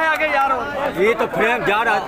है आगे यार, ये तो फ्रेम जा रहा है।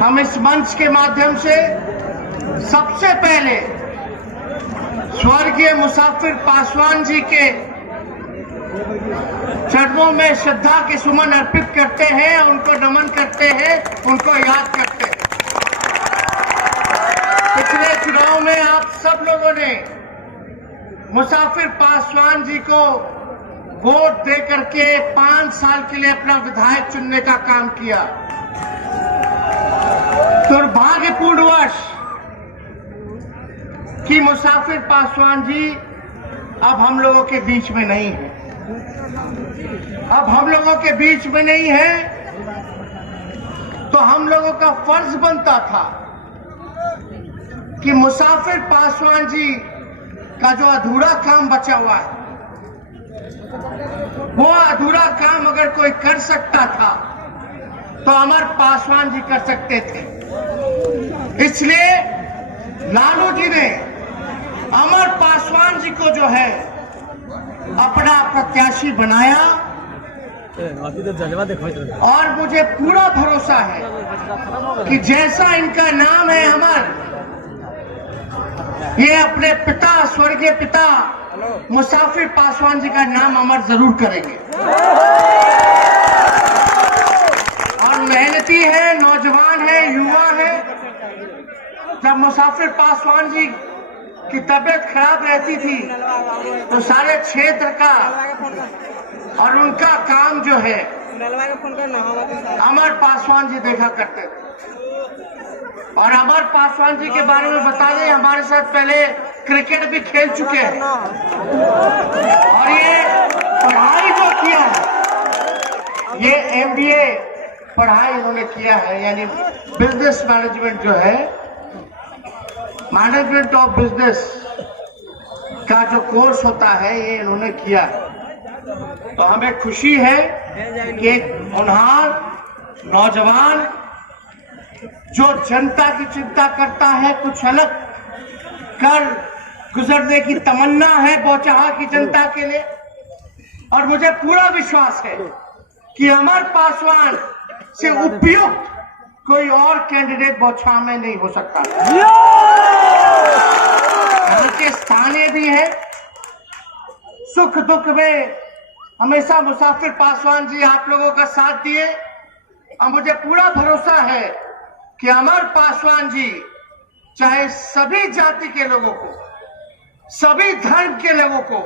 हम इस मंच के माध्यम से सबसे पहले स्वर्गीय मुसाफिर पासवान जी के चरणों में श्रद्धा के सुमन अर्पित करते हैं, उनको नमन करते हैं, उनको याद करते हैं। पिछले चुनाव में आप सब लोगों ने मुसाफिर पासवान जी को वोट दे करके 5 साल के लिए अपना विधायक चुनने का काम किया। दुर्भाग्यपूर्णवश कि मुसाफिर पासवान जी अब हम लोगों के बीच में नहीं है। अब हम लोगों के बीच में नहीं है तो हम लोगों का फर्ज बनता था कि मुसाफिर पासवान जी का जो अधूरा काम बचा हुआ है, वो अधूरा काम अगर कोई कर सकता था तो अमर पासवान जी कर सकते थे। इसलिए लालू जी ने अमर पासवान जी को जो है अपना प्रत्याशी बनाया और मुझे पूरा भरोसा है कि जैसा इनका नाम है अमर, ये अपने पिता स्वर्गीय पिता मुसाफिर पासवान जी का नाम अमर जरूर करेंगे। और मेहनती है, नौजवान है, युवा है। जब मुसाफिर पासवान जी की तबीयत खराब रहती थी तो सारे क्षेत्र का और उनका काम जो है अमर पासवान जी देखा करते थे। और अमर पासवान जी के बारे में बता दें, हमारे साथ पहले क्रिकेट भी खेल चुके हैं और ये पढ़ाई जो किया है, ये MBA पढ़ाई इन्होंने किया है, यानी बिजनेस मैनेजमेंट जो है, मैनेजमेंट ऑफ बिजनेस का जो कोर्स होता है ये इन्होंने किया है। तो हमें खुशी है कि एक होनहार नौजवान जो जनता की चिंता करता है, कुछ अलग कर गुजरने की तमन्ना है बौचहा की जनता के लिए। और मुझे पूरा विश्वास है कि अमर पासवान से उपयुक्त कोई और कैंडिडेट बौछा में नहीं हो सकता। यहाँ के स्थानीय भी है, सुख दुख में हमेशा मुसाफिर पासवान जी आप लोगों का साथ दिए और मुझे पूरा भरोसा है कि अमर पासवान जी चाहे सभी जाति के लोगों को, सभी धर्म के लोगों को,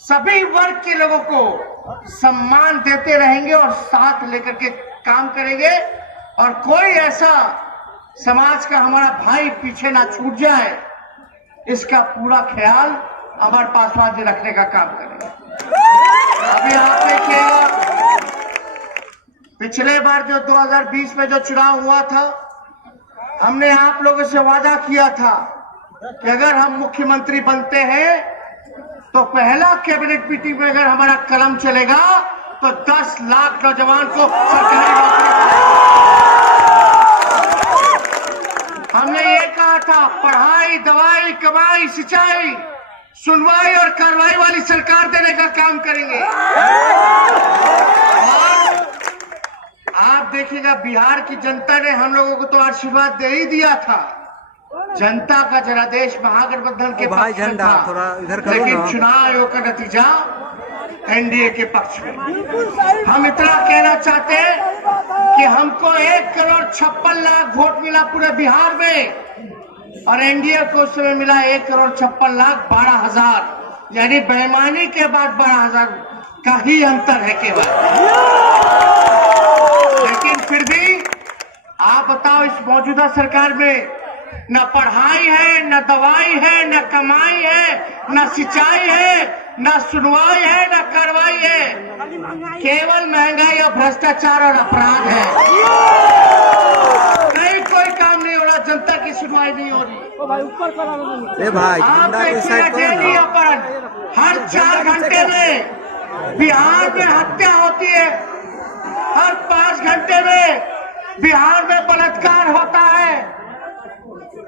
सभी वर्ग के लोगों को सम्मान देते रहेंगे और साथ लेकर के काम करेंगे। और कोई ऐसा समाज का हमारा भाई पीछे ना छूट जाए, इसका पूरा ख्याल अमर पासवान जी रखने का काम करेंगे। अभी आपने किया, पिछले बार जो 2020 में जो चुनाव हुआ था, हमने आप लोगों से वादा किया था कि अगर हम मुख्यमंत्री बनते हैं तो पहला कैबिनेट मीटिंग में अगर हमारा कलम चलेगा तो 10 लाख नौजवान को सरकारी नौकरी। हमने ये कहा था पढ़ाई, दवाई, कमाई, सिंचाई, सुनवाई और कार्रवाई वाली सरकार देने का काम करेंगे। और आप देखिएगा बिहार की जनता ने हम लोगों को तो आशीर्वाद दे ही दिया था। जनता का जनादेश महागठबंधन के पक्ष में था, लेकिन चुनाव आयोग का नतीजा एनडीए के पक्ष में। हम इतना कहना चाहते हैं कि हमको 1,56,00,000 वोट मिला पूरे बिहार में और एनडीए को उस समय मिला 1,56,12,000, यानी बेईमानी के बाद 12,000 का ही अंतर है केवल। लेकिन फिर भी आप बताओ, इस मौजूदा सरकार में न पढ़ाई है, न दवाई है, न कमाई है, न सिंचाई है, न सुनवाई है, न कार्रवाई है, केवल महंगाई और भ्रष्टाचार और अपराध है। कहीं कोई काम नहीं हो रहा, जनता की सुनवाई नहीं हो रही। आप देखिए अपराध हर 4 घंटे में बिहार में हत्या होती है, हर 5 घंटे में बिहार में बलात्कार होता है।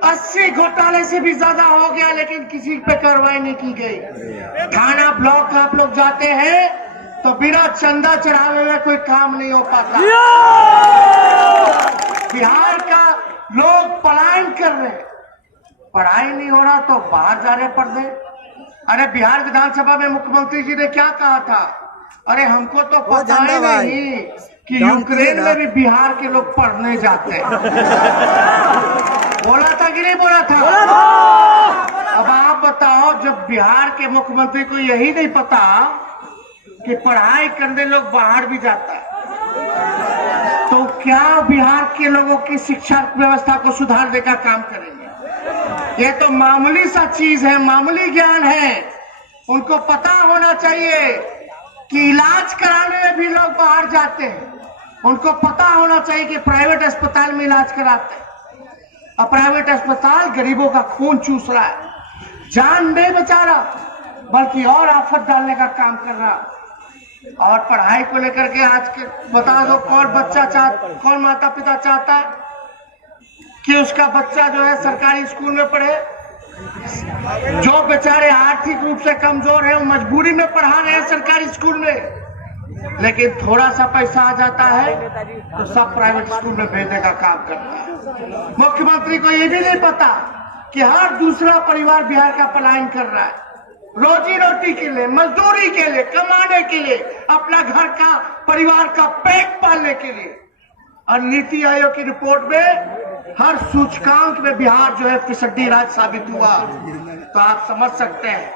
80 घोटाले से भी ज्यादा हो गया, लेकिन किसी पे कार्रवाई नहीं की गई। थाना ब्लॉक आप लोग जाते हैं तो बिना चंदा चढ़ावे में कोई काम नहीं हो पाता। बिहार का लोग पलायन कर रहे हैं, पढ़ाई नहीं हो रहा तो बाहर जा रहे पढ़ने। अरे बिहार विधानसभा में मुख्यमंत्री जी ने क्या कहा था? अरे हमको तो पता ही नहीं कि यूक्रेन में भी बिहार के लोग पढ़ने जाते हैं। बोला था कि नहीं बोला था? अब आप बताओ, जब बिहार के मुख्यमंत्री को यही नहीं पता कि पढ़ाई करने लोग बाहर भी जाता है, तो क्या बिहार के लोगों की शिक्षा व्यवस्था को सुधारने का काम करेंगे? ये तो मामूली सा चीज है, मामूली ज्ञान है। उनको पता होना चाहिए कि इलाज कराने में भी लोग बाहर जाते हैं। उनको पता होना चाहिए कि प्राइवेट अस्पताल में इलाज कराते हैं और प्राइवेट अस्पताल गरीबों का खून चूस रहा है, जान नहीं बचा रहा बल्कि और आफत डालने का काम कर रहा। और पढ़ाई को लेकर के आज के बता दो, कौन माता पिता चाहता है कि उसका बच्चा जो है सरकारी स्कूल में पढ़े? जो बेचारे आर्थिक रूप से कमजोर है वो मजबूरी में पढ़ा रहे हैं सरकारी स्कूल में, लेकिन थोड़ा सा पैसा आ जाता है तो सब प्राइवेट स्कूल में भेजने का काम करता है। मुख्यमंत्री को ये भी नहीं पता कि हर दूसरा परिवार बिहार का पलायन कर रहा है, रोजी रोटी के लिए, मजदूरी के लिए, कमाने के लिए, अपना घर का परिवार का पेट पालने के लिए। और नीति आयोग की रिपोर्ट में हर सूचकांक में बिहार जो है फिसड्डी राज्य साबित हुआ। तो आप समझ सकते हैं,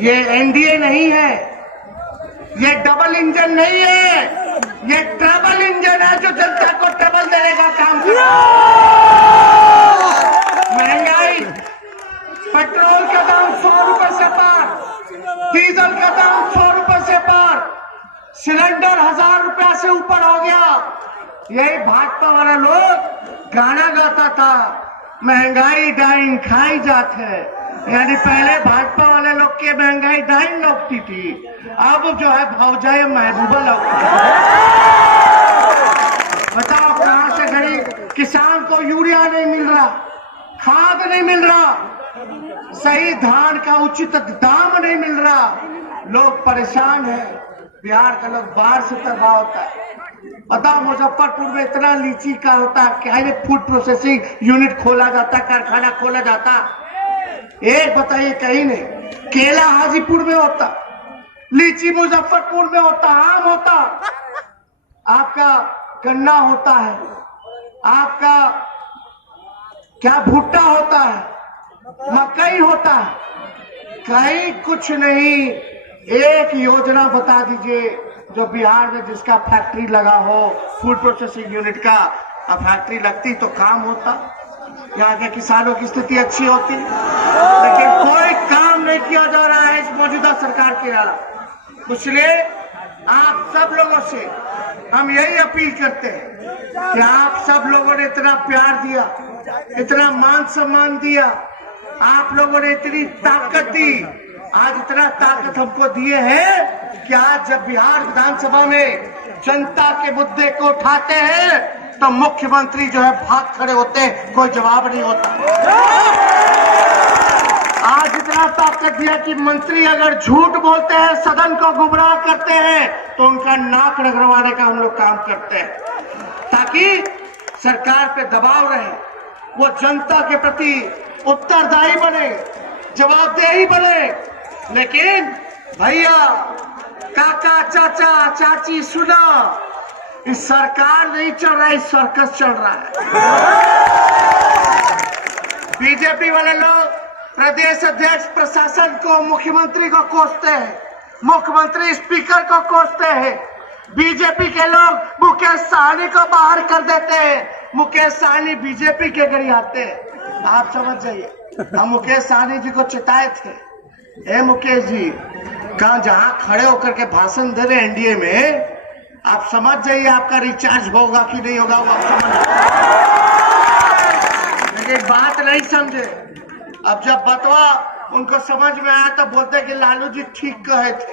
ये एनडीए नहीं है, ये डबल इंजन नहीं है, ये ट्रबल इंजन है जो जनता को ट्रबल देने का काम कर रहा है। महंगाई, पेट्रोल का दाम 100 रुपए से पार, डीजल का दाम 100 रुपए से पार, सिलेंडर 1000 रुपया से ऊपर हो गया। यही भाजपा वाला लोग गाना गाता था, महंगाई डाइन खाई जात है, यानी पहले भाजपा वाले लोग के महंगाई डाइन लौटती थी, अब जो है भौजाई महबूबा लौटती है। बताओ कहां से गरीब किसान को यूरिया नहीं मिल रहा, खाद नहीं मिल रहा, सही धान का उचित दाम नहीं मिल रहा, लोग परेशान हैं। बिहार का लोग बाहर से तबाह होता है। बताओ मुजफ्फरपुर में इतना लीची का होता है, क्या फूड प्रोसेसिंग यूनिट खोला जाता, कारखाना खोला जाता, एक बताइए कहीं नहीं। केला हाजीपुर में होता, लीची मुजफ्फरपुर में होता, आम होता, आपका गन्ना होता है, आपका क्या भुट्टा होता है, मकई होता है, कहीं कुछ नहीं। एक योजना बता दीजिए जो बिहार में जिसका फैक्ट्री लगा हो, फूड प्रोसेसिंग यूनिट का, अब फैक्ट्री लगती तो काम होता, यहाँ के किसानों की स्थिति अच्छी होती, लेकिन कोई काम नहीं किया जा रहा है इस मौजूदा सरकार के द्वारा। इसलिए आप सब लोगों से हम यही अपील करते हैं कि आप सब लोगों ने इतना प्यार दिया, इतना मान सम्मान दिया, आप लोगों ने इतनी ताकत दी, आज इतना ताकत हमको दिए हैं कि आज जब बिहार विधानसभा में जनता के मुद्दे को उठाते हैं तो मुख्यमंत्री जो है भाग खड़े होते हैं, कोई जवाब नहीं होता। आज इतना ताकत दिया कि मंत्री अगर झूठ बोलते हैं, सदन को गुमराह करते हैं, तो उनका नाक रगड़वाने का हम लोग काम करते हैं, ताकि सरकार पे दबाव रहे, वो जनता के प्रति उत्तरदायी बने, जवाबदेही बने। लेकिन भैया काका चाचा चाची सुना, इस सरकार नहीं चल रहा, इस सर्कस चल रहा है। बीजेपी वाले लोग प्रदेश अध्यक्ष प्रशासन को, मुख्यमंत्री को कोसते हैं, मुख्यमंत्री स्पीकर को कोसते हैं। बीजेपी के लोग मुकेश सहनी को बाहर कर देते हैं, मुकेश सहनी बीजेपी के घर आते हैं। आप समझ जाइए, हम मुकेश सहनी जी को चिताए थे, ए मुकेश जी, कहा जहां खड़े होकर के भाषण दे रहे एनडीए में, आप समझ जाइए आपका रिचार्ज होगा कि नहीं होगा, वो आप समझ। लेकिन बात नहीं समझे। अब जब बतवा उनको समझ में आया तो बोलते कि लालू जी ठीक कहे थे।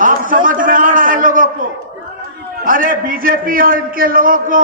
अब समझ में आ रहा है लोगों को। अरे बीजेपी और इनके लोगों को